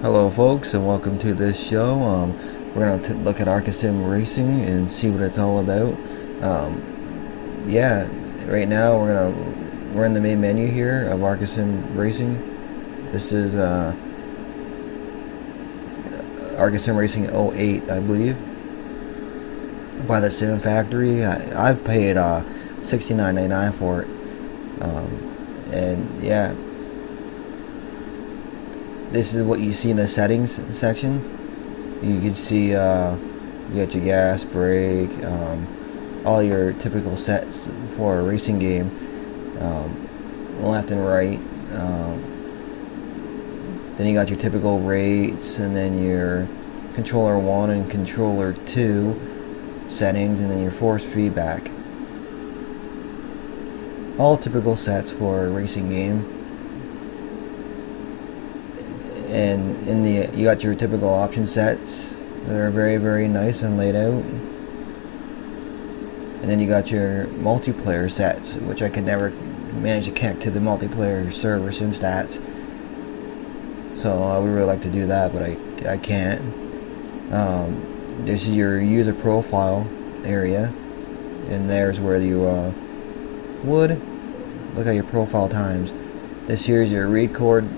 Hello folks, and welcome to this show. We're going to look at Arca Racing and see what it's all about. Yeah, right now we're in the main menu here of Arca Racing. This is Arca Racing '08, I believe, by the Sim Factory. I've paid $69.99 for it, and yeah, this is what you see in the settings section. You can see you got your gas, brake, all your typical sets for a racing game, left and right. Then you got your typical rates, and then your controller 1 and controller 2 settings, and then your force feedback. All typical sets for a racing game. And you got your typical option sets that are very nice and laid out. And then you got your multiplayer sets, which I could never manage to connect to the multiplayer server SimStats. So I would really like to do that, but I can't. This is your user profile area, and there's where you would look at your profile times. This here is your record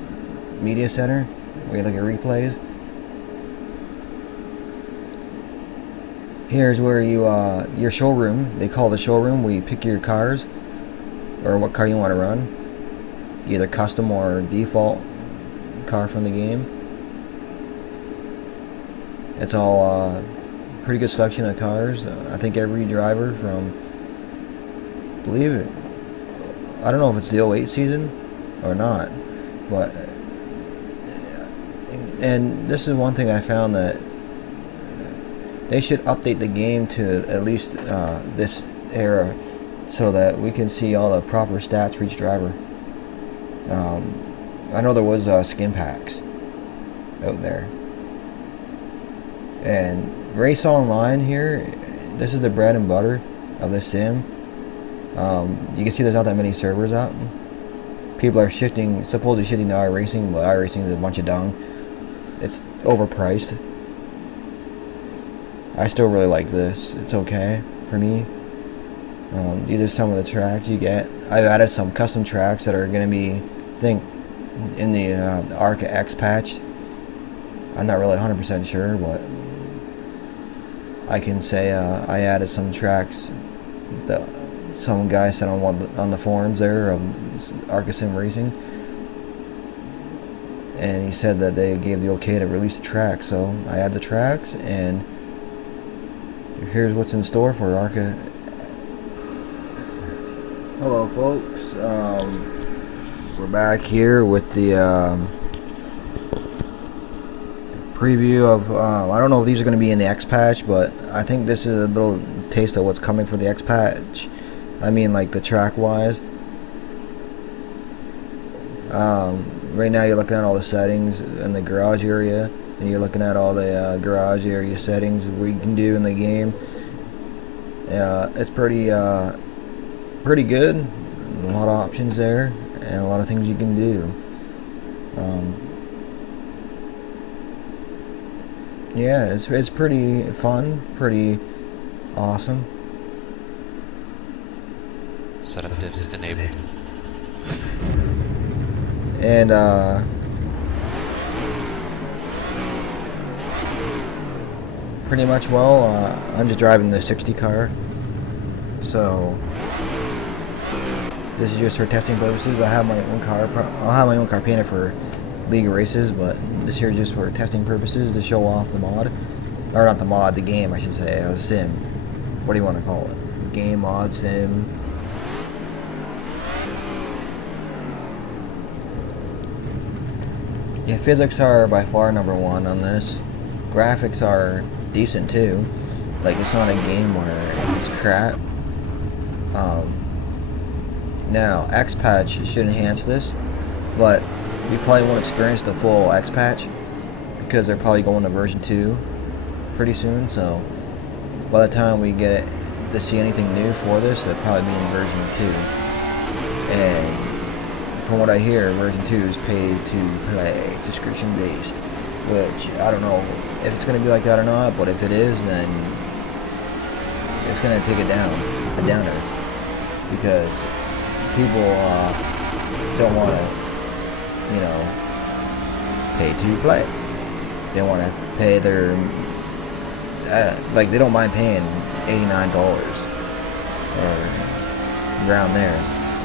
media center, where you look at replays. Here's where you your showroom. They call it the showroom, where you pick your cars or what car you want to run, either custom or default car from the game. It's all pretty good selection of cars. I think every driver from, believe it, I don't know if it's the '08 season or not, but and this is one thing I found, that they should update the game to at least this era, so that we can see all the proper stats for each driver. I know there was skin packs out there. And Race Online here, this is the bread and butter of the sim. You can see there's not that many servers up. People are supposedly shifting to iRacing, but iRacing is a bunch of dung. It's overpriced. I still really like this. It's okay for me. These are some of the tracks you get. I've added some custom tracks that are going to be, I think, in the Arca X patch. I'm not really 100% sure, but I can say I added some tracks that some guy said on the forums there of Arca Sim Racing, and he said that they gave the okay to release the tracks. So I add the tracks, and here's what's in store for Arca. Hello folks, we're back here with the preview of, I don't know if these are going to be in the X patch, but I think this is a little taste of what's coming for the X patch. I mean, like the track wise. Right now you're looking at all the settings in the garage area, and you're looking at all the garage area settings, what you can do in the game. It's pretty good. A lot of options there, and a lot of things you can do. Yeah, it's pretty fun, pretty awesome. Setup diffs enabled. And pretty much, well, I'm just driving the 60 car, so this is just for testing purposes. I have my own car. I'll have my own car painted for league races, but this here is just for testing purposes, to show off the mod, or not the mod, the game, I should say, a sim. What do you want to call it? Game, mod, sim. Yeah, physics are by far number one on this. Graphics are decent too. Like, it's not a game where it's crap. Now, X patch should enhance this, but we probably won't experience the full X patch because they're probably going to version 2 pretty soon. So by the time we get to see anything new for this, it'll probably be in version 2. And from what I hear, version 2 is pay to play, subscription based. which I don't know if it's going to be like that or not, but if it is, then it's going to take it down, a downer, because people don't want to, you know, pay to play. They want to pay their, like, they don't mind paying $89 or around there,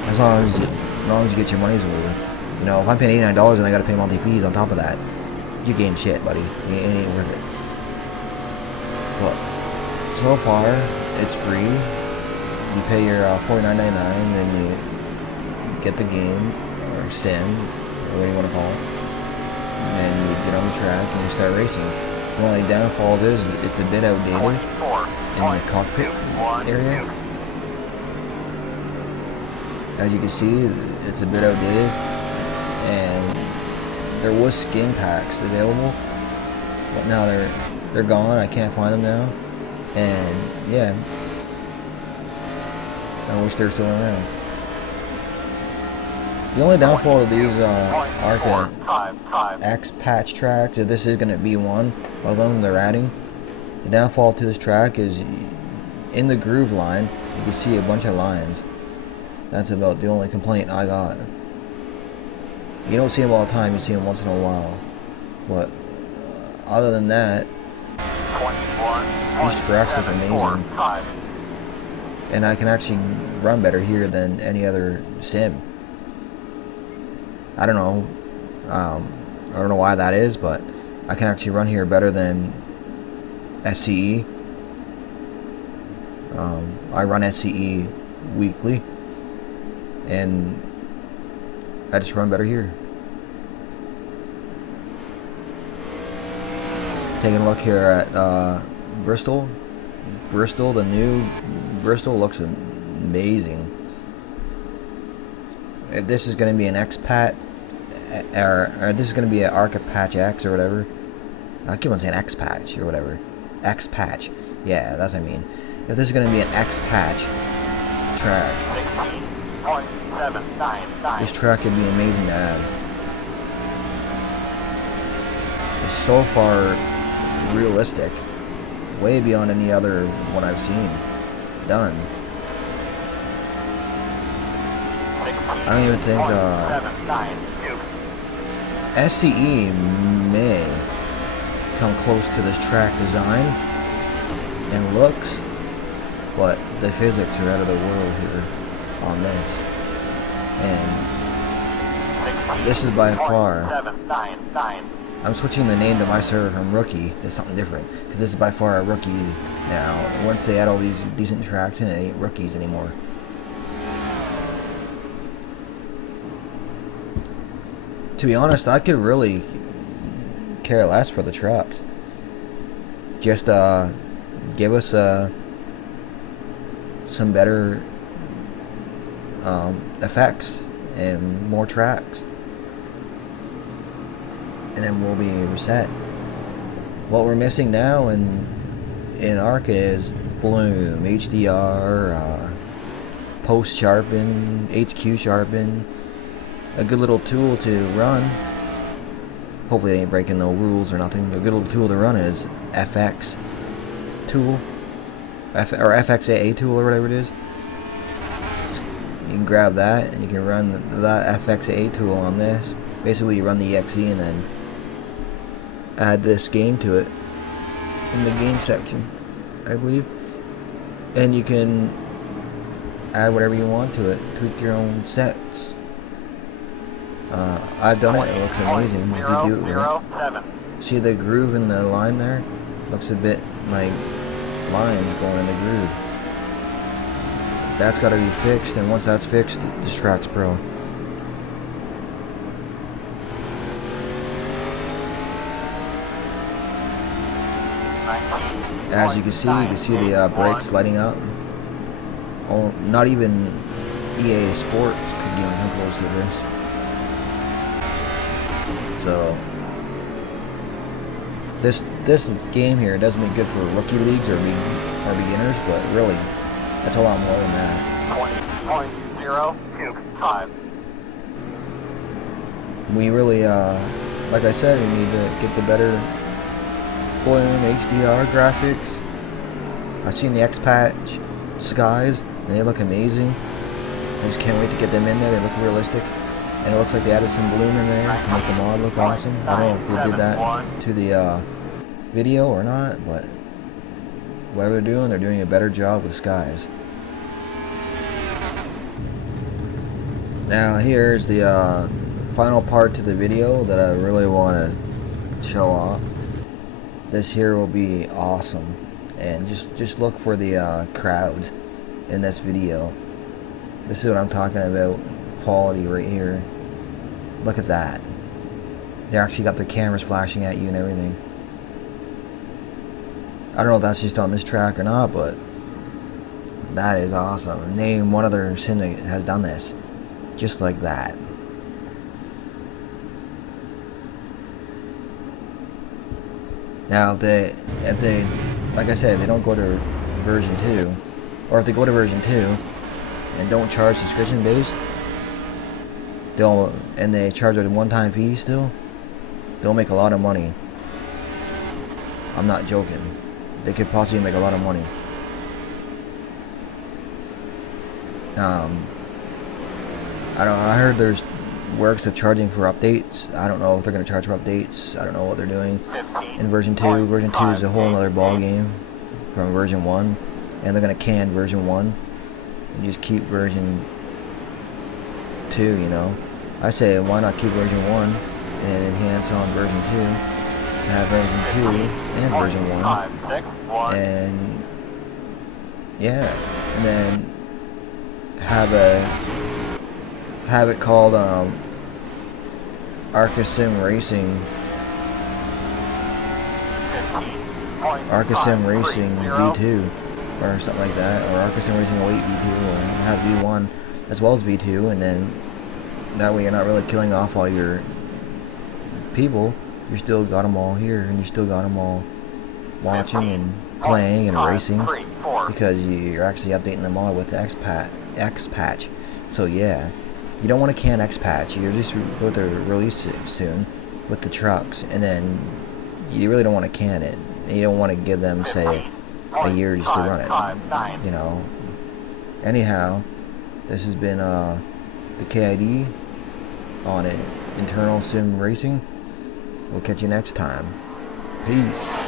as long as you get your money's worth. You know, if I'm paying $89 and I got to pay monthly fees on top of that, you gain shit, buddy. It ain't worth it. But so far, it's free. You pay your $49.99, then you get the game or sim, or whatever you want to call it, and then you get on the track and you start racing. The only downfall is it's a bit outdated in the cockpit area. As you can see, it's a bit outdated, and there was skin packs available, but now they're gone. I can't find them now, and yeah, I wish they're still around. The only downfall of these Arca X patch tracks, if this is going to be one of them they're adding, the downfall to this track is in the groove line, you can see a bunch of lines. That's about the only complaint I got. You don't see them all the time, you see them once in a while. But other than that, these tracks look amazing. And I can actually run better here than any other sim. I don't know. I don't know why that is, but I can actually run here better than SCE. I run SCE weekly, and I just run better here. Taking a look here at Bristol. The new Bristol looks amazing. If this is going to be an X-Patch, or this is going to be an Arca Patch X or whatever. I keep on saying X-Patch or whatever. X-Patch. Yeah, that's what I mean. If this is going to be an X-Patch track, this track could be amazing to add. It's so far realistic, way beyond any other one I've seen done. I don't even think SCE may come close to this track design and looks, but the physics are out of the world here on this. And this is by far, I'm switching the name to my server from Rookie to something different, because this is by far a Rookie now. Once they add all these decent tracks in, it ain't Rookies anymore. To be honest, I could really care less for the trucks. Just give us some better effects and more tracks, and then we'll be reset. What we're missing now in Arca is bloom, HDR, post sharpen, HQ sharpen. A good little tool to run. Hopefully it ain't breaking no rules or nothing. A good little tool to run is FX tool, or FXAA tool or whatever it is. You can grab that and you can run that FXAA tool on this. Basically, you run the EXE and then add this gain to it in the gain section, I believe. And you can add whatever you want to it. Tweak your own sets. I've done it. It looks amazing if you do it right. See the groove in the line there? Looks a bit like lines going in the groove. That's got to be fixed, and once that's fixed, this track's pro. As you can see the brakes lighting up. Oh, not even EA Sports could even come close to this. So this game here doesn't make good for rookie leagues or beginners, but really, that's a lot more than that. 20.025. We really like I said, we need to get the better full HDR graphics. I've seen the X-Patch skies, and they look amazing. I just can't wait to get them in there. They look realistic. And it looks like they added some bloom in there to make the mod look awesome. I don't know if they did that to the video or not, but whatever they're doing a better job with skies. Now here's the final part to the video that I really want to show off. This here will be awesome, and just look for the crowds in this video. This is what I'm talking about, quality right here. Look at that. They actually got their cameras flashing at you and everything. I don't know if that's just on this track or not, but that is awesome. Name one other sim that has done this just like that. Now if they like I said, if they don't go to version 2, or if they go to version 2 and don't charge subscription based, and they charge a one-time fee still, they'll make a lot of money. I'm not joking. They could possibly make a lot of money. I heard there's works of charging for updates. I don't know if they're going to charge for updates. I don't know what they're doing in version 2. Version 2 is a whole other ball game from version 1, and they're going to can version 1 and just keep version 2, you know. I say why not keep version 1 and enhance on version 2, have version 2 and version 1, and yeah, and then have it called Arca Sim Racing V2 or something like that, or Arca Sim Racing 08 V2, or have V1 as well as V2, and then that way you're not really killing off all your people. You still got them all here, and you still got them all watching and playing and racing, because you're actually updating them all with the X-Patch. So yeah, you don't want to can X-Patch. You're just about to release it soon with the trucks, and then you really don't want to can it. You don't want to give them, say, a year just to run it, you know. Anyhow, this has been the KID on it, Internal Sim Racing. We'll catch you next time. Peace.